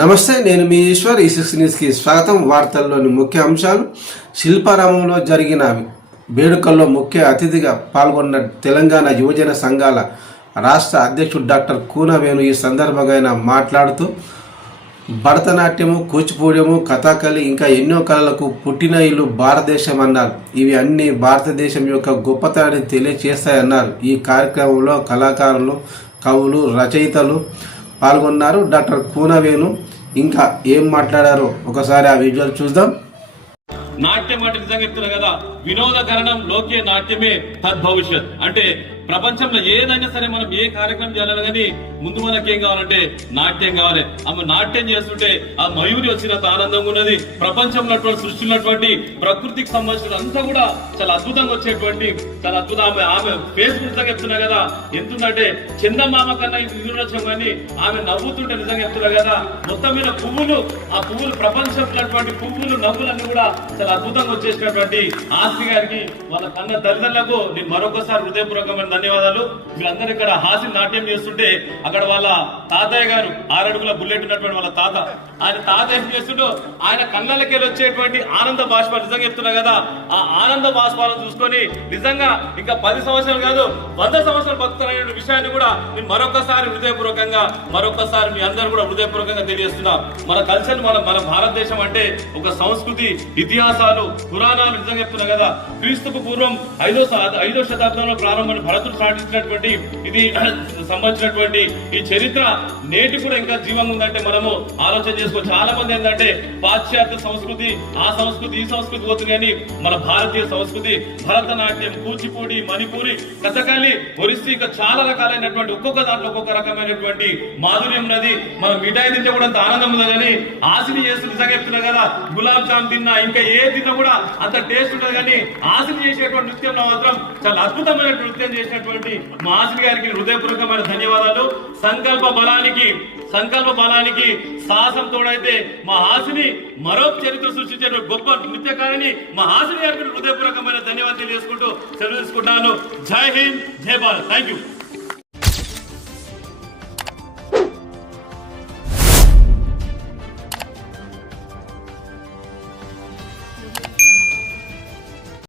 నమస్తే, నేను మీ ఈశ్వర్. ఈ6 న్యూస్కి స్వాగతం. వార్తల్లోని ముఖ్య అంశాలు. శిల్పారామంలో జరిగిన వేడుకల్లో ముఖ్య అతిథిగా పాల్గొన్న తెలంగాణ యువజన సంఘాల రాష్ట్ర అధ్యక్షుడు డాక్టర్ కూన వేణు ఈ సందర్భంగా ఆయన మాట్లాడుతూ భరతనాట్యము, కూచిపూడియము, కథాకళి ఇంకా ఎన్నో కళలకు పుట్టిన ఇల్లు భారతదేశం అన్నారు. ఇవి అన్ని భారతదేశం యొక్క గొప్పతనాన్ని తెలియజేస్తాయన్నారు. ఈ కార్యక్రమంలో కళాకారులు, కవులు, రచయితలు పాల్గొన్నారు. డాక్టర్ కూన వేణు ఇంకా ఏం మాట్లాడారో ఒకసారి ఆ విజువల్ చూద్దాం. నాట్యం అంటే నిజంగా చెప్తున్నా కదా, వినోదకరణం లోకే నాట్యమే తద్భవిష్యత్. అంటే ప్రపంచంలో ఏదైనా సరే మనం ఏ కార్యక్రమం చేయాలని కానీ ముందు మనకి ఏం కావాలంటే నాట్యం కావాలి. ఆమె నాట్యం చేస్తుంటే ఆ మయూరి వచ్చినంత ఆనందంగా ఉన్నది. ప్రపంచంలో సృష్టించినటువంటి ప్రకృతికి సంబంధించిన అంతా కూడా చాలా అద్భుతంగా వచ్చేటువంటి చాలా అద్భుతం. ఆమె ఫేస్బుక్ నిజంగా చెప్తున్నా కదా, ఎంతుందంటే చందమామ కన్నా ఇది ఉండొచ్చు కానీ ఆమె నవ్వుతుంటే నిజంగా చెప్తున్నా కదా, మొత్తం మీద పువ్వులు, ఆ పువ్వులు ప్రపంచంలో పువ్వులు నవ్వులన్నీ కూడా చాలా అద్భుతంగా వచ్చేసినటువంటి ఆస్తి గారికి, వాళ్ళ కన్న తల్లిదండ్రులకు నేను మరొకసారి హృదయపూర్వకమైన ధన్యవాదాలు. మీరందరూ ఇక్కడ హాస్య నాట్యం చేస్తుంటే అక్కడ వాళ్ళ తాతయ్య గారు 6 అడుగుల బుల్లెట్ ఉన్నటువంటి వాళ్ళ తాత, ఆయన తాతయ్య చేస్తుంటూ ఆయన కళ్ళకి వచ్చేటువంటి ఆనంద బాష్పాలు నిజంగా చెప్తున్నా కదా, ఆ ఆనంద బాష్పాలను చూసుకొని నిజంగా ఇంకా 10 సంవత్సరాలు కాదు 100 సంవత్సరాలు బతుకుతారనే విషయాన్ని కూడా నేను మరొకసారి మీ అందరూ కూడా హృదయపూర్వకంగా తెలియజేస్తున్నా. మన కల్చర్, మన భారతదేశం అంటే ఒక సంస్కృతి, ఇతిహాసాలు, పురాణాలు నిజంగా చెప్తున్నా కదా. క్రీస్తుకు పూర్వం 5వ శతాబ్దంలో ప్రారంభమైన భరతుడు సాధించినటువంటి ఇది సంబంధించినటువంటి ఈ చరిత్ర నేటి కూడా ఇంకా జీవంగా ఉందంటే మనము ఆలోచన చేసుకోవచ్చు. చాలా మంది ఏంటంటే పాశ్చాత్య సంస్కృతి, ఆ సంస్కృతి, ఈ సంస్కృతి పోతుంది కానీ మన భారతీయ సంస్కృతి, భరతనాట్యం, కూచిపూడి, మణిపూరి, కథకళి, ఒరిస్సీ, ఇంకా చాలా రకాలైనటువంటి ఒక్కొక్క దాంట్లో ఒక్కొక్క రకమైనటువంటి మాధుర్యం ఉన్నది. మనం మిఠాయి తింటే కూడా అంత ఆనందం ఉంది కానీ ఆశని చేస్తూ నిజంగా చెప్తున్నా కదా, గులాబ్ జామ్ తిన్నా ఇంకా ఏ తిన్నా కూడా అంత టేస్ట్ ఉంటుంది కానీ ఆశని చేసేటువంటి నృత్యంలో మాత్రం చాలా అద్భుతమైన నృత్యం చేసినటువంటి మా ఆశని గారికి హృదయపూర్వకమైన ధన్యవాదాలు. సంకల్ప బలానికి సాహసం తోడైతే మా హాసిని మరో చరిత్ర సృష్టించిన గొప్ప నృత్యకారిని మా హాసిని గారికి హృదయపూర్వకమైన ధన్యవాదాలు తెలియజేసుకుంటూ సెలవు తీసుకుంటాను. జై హింద్, జై భారత్. Thank you.